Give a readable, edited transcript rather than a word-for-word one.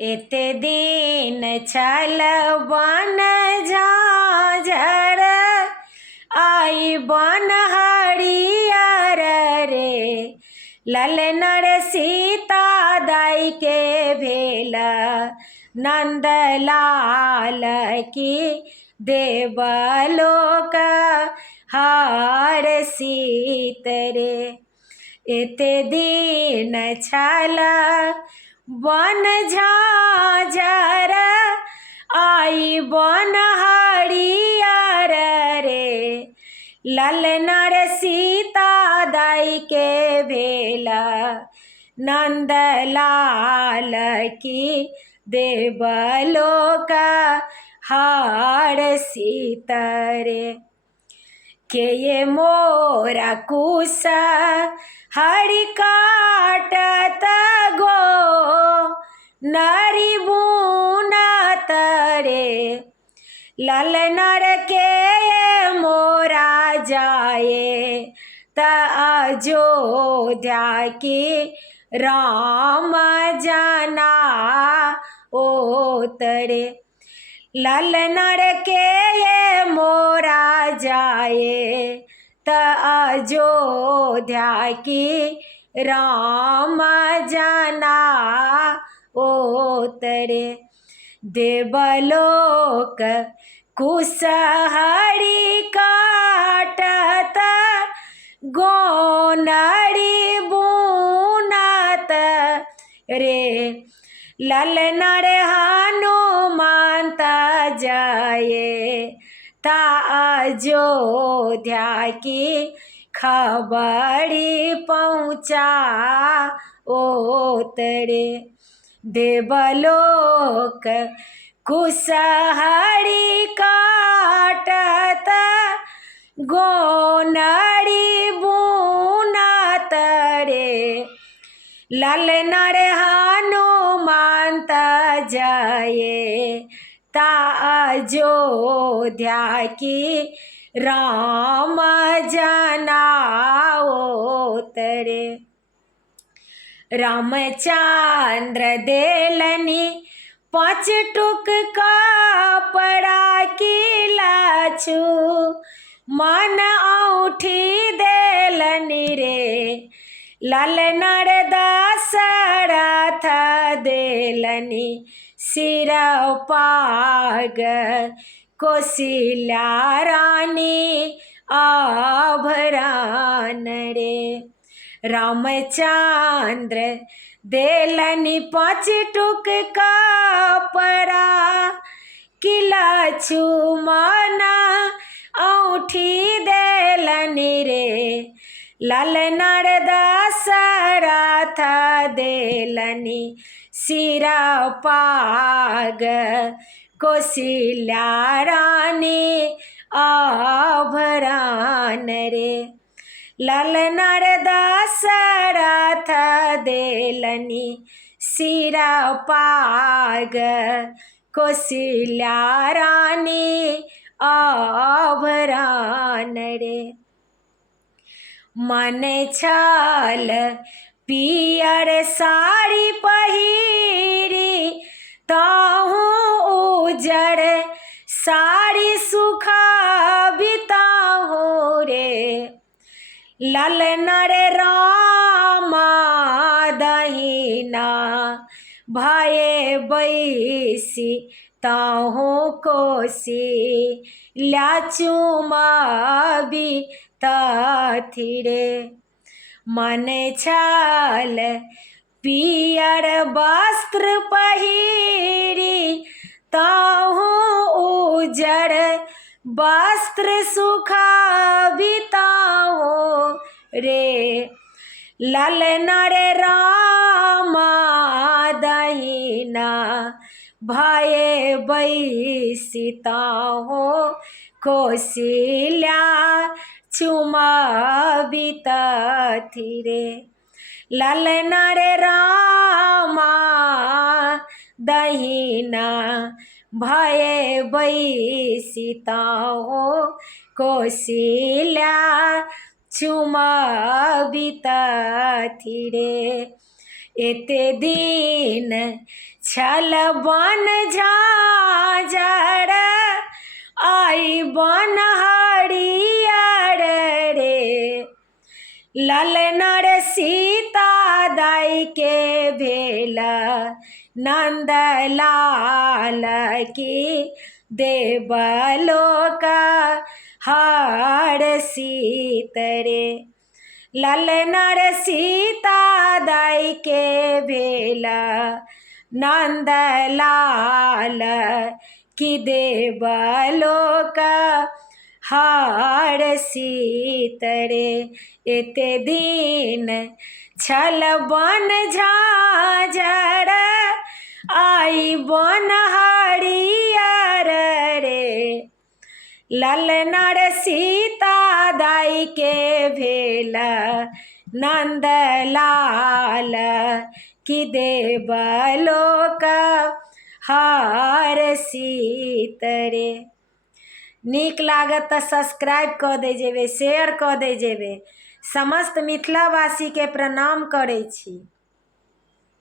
एते दिन छल बन झाझर आई बन हरियर रे ललनर सीता दाई के भेल नंदलाल की देवलोक हार सीत रे एते दिन छल बन झाझर आई बन हरियर रे ललनर सीता दाई के भेला नंदलाल की देवलोक हार सीतरे के ये मोरा कुश हरि काटत गो नरी बुनत रे ललनर के ये मोरा जाए त अयोध्या की राम जना ओतरे ललनर के ये मोरा जाए त अयोध्या की राम जना ओतरे देवलोक कुश हरि काटत गोनरी बुनत रे ललनर हनुमंत जाए ता अयोध्या की खबरी पहुँचा ओतरे देवलोक कुश हरि काटत गोनरी बुनत रे ललनर हनुमंत जाए ता अयोध्या की राम जना ओतरे रामचंद्र देलनी 5 टुक कपड़ा की लाछू मन औठी देलनी रे ललनर दशरथ देलनी सिर पाग कौशल्या रानी आभरण रे रामचंद्र देलनी 5 टुक कपड़ा किलाछू मना औठी देलनी रे ललनर दशरथ देलनी सिर पाग कौशल्या रानी आभरण रे ललनर दशरथ देलनी सिर पाग कौशल्या रानी आभरण रे मन छल पियर साड़ी पहिरी ताहू उजर साड़ी सुखा बिताहू रे ललनर रामा दहिना भये बैसी ताहू कोसी लाचुमाबी ताथिरे मन छल पियर वस्त्र पहिरी ताहू उजर वस्त्र सुखा बिताओ रे ललनर रामा दहिना भये बैसिताओ कौशल्या चुमाबितथिरे ललनर रामा दहिना भये बैसिताओ कौशल्या चुमाबितथिरे एते दिन छल बन झाझर आई बन हरियर रे। ललना रे सीता दाई के भेला नंद लाल की देवलोक हार सीतरे। ललना रे सीता दाई के भेला नंद लाल की देवलोक हार सीतरे। एते दिन छल बन झाझर आई बन हरियर रे। ललना रे सीता दाई के भेला नंद लाल की देवलोक हार सीतरे। नीक लागत तो सब्सक्राइब कऽ दे जेबे, शेयर कऽ दे जेबे। समस्त मिथिलावासी के प्रणाम करै छी।